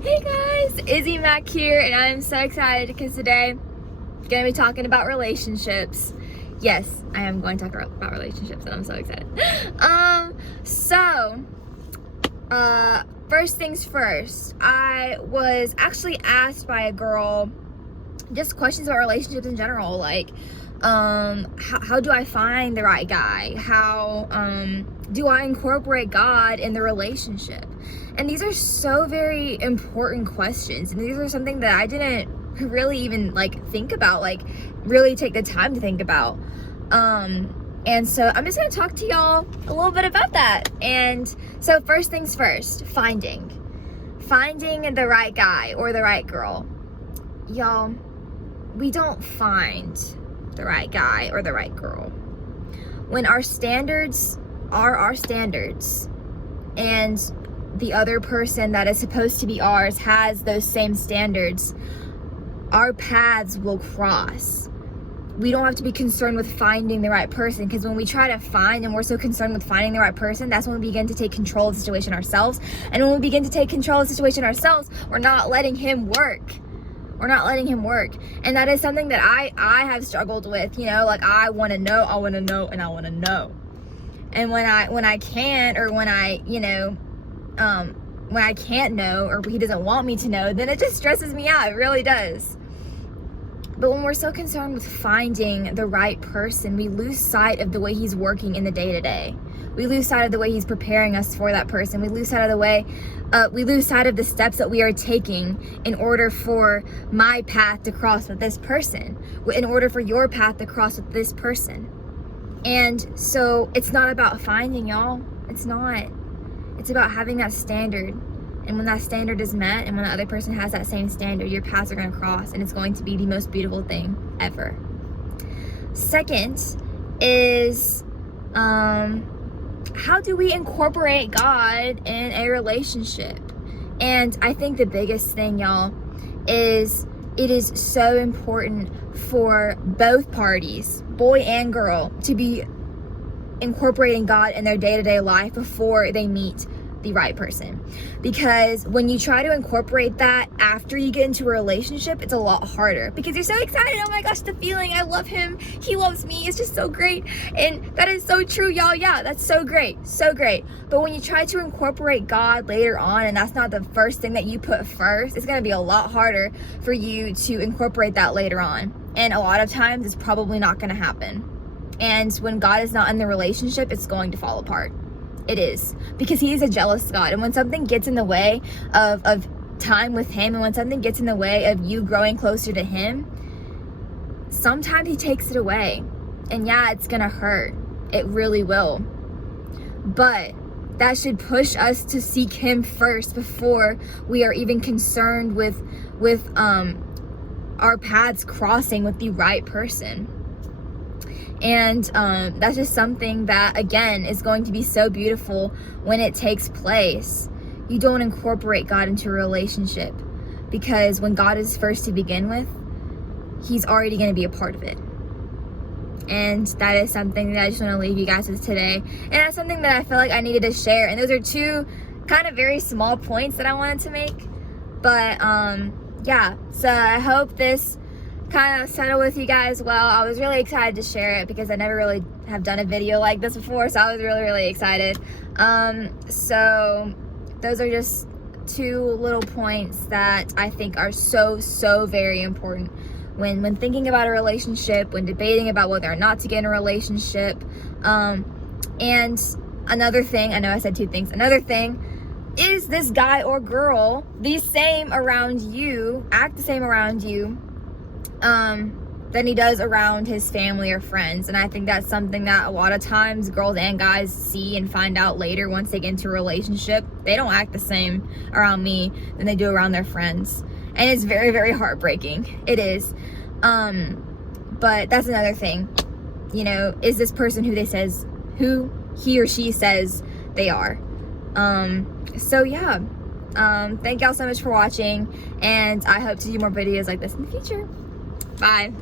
Hey guys, Izzy Mack here, and I'm so excited because today I'm going to be talking about relationships. Yes, I am going to talk about relationships, and I'm so excited. First things first, I was actually asked by a girl just questions about relationships in general, like, how do I find the right guy? How do I incorporate God in the relationship? And these are so very important questions, and these are something that I didn't really even think about, really take the time to think about. And so I'm just gonna talk to y'all a little bit about that. And so first things first, finding the right guy or the right girl. Y'all, we don't find the right guy or the right girl when our standards are our standards and the other person that is supposed to be ours has those same standards. Our paths will cross. We don't have to be concerned with finding the right person, because when we try to find and we're so concerned with finding the right person, that's when we begin to take control of the situation ourselves. And when we begin to take control of the situation ourselves, we're not letting him work. And that is something that I have struggled with, I want to know, and I want to know. And when I can't, or when I can't know, or he doesn't want me to know, then it just stresses me out. It really does. But when we're so concerned with finding the right person, we lose sight of the way he's working in the day-to-day. We lose sight of the way he's preparing us for that person. We lose sight of the steps that we are taking in order for my path to cross with this person, in order for your path to cross with this person. And so it's not about finding, y'all. It's not. It's about having that standard. And when that standard is met, and when the other person has that same standard, your paths are going to cross, and it's going to be the most beautiful thing ever. Second is, how do we incorporate God in a relationship? And I think the biggest thing, y'all, is it is so important for both parties, boy and girl, to be incorporating God in their day-to-day life before they meet the right person. Because when you try to incorporate that after you get into a relationship, it's a lot harder, because you're so excited. Oh my gosh, the feeling, I love him, he loves me, it's just so great. And that is so true, y'all. Yeah, that's so great. But when you try to incorporate God later on, and that's not the first thing that you put first, it's going to be a lot harder for you to incorporate that later on. And a lot of times it's probably not going to happen. And when God is not in the relationship, it's going to fall apart. It is, because he is a jealous God. And when something gets in the way of time with him, and when something gets in the way of you growing closer to him, sometimes he takes it away. And yeah, it's gonna hurt. It really will. But that should push us to seek him first before we are even concerned with our paths crossing with the right person. And that's just something that, again, is going to be so beautiful when it takes place. You don't incorporate God into a relationship, because when God is first to begin with, he's already going to be a part of it. And that is something that I just want to leave you guys with today. And that's something that I feel like I needed to share. And those are two kind of very small points that I wanted to make. But yeah, so I hope this kind of settle with you guys well. I was really excited to share it, because I never really have done a video like this before, so I was really excited. So those are just two little points that I think are so very important when thinking about a relationship, when debating about whether or not to get in a relationship. And another thing, I know I said two things, another thing, is this guy or girl act the same around you than he does around his family or friends? And I think that's something that a lot of times girls and guys see and find out later once they get into a relationship. They don't act the same around me than they do around their friends. And it's very heartbreaking. It is. But that's another thing. Is this person who he or she says they are? So yeah. Thank y'all so much for watching, and I hope to do more videos like this in the future. Bye.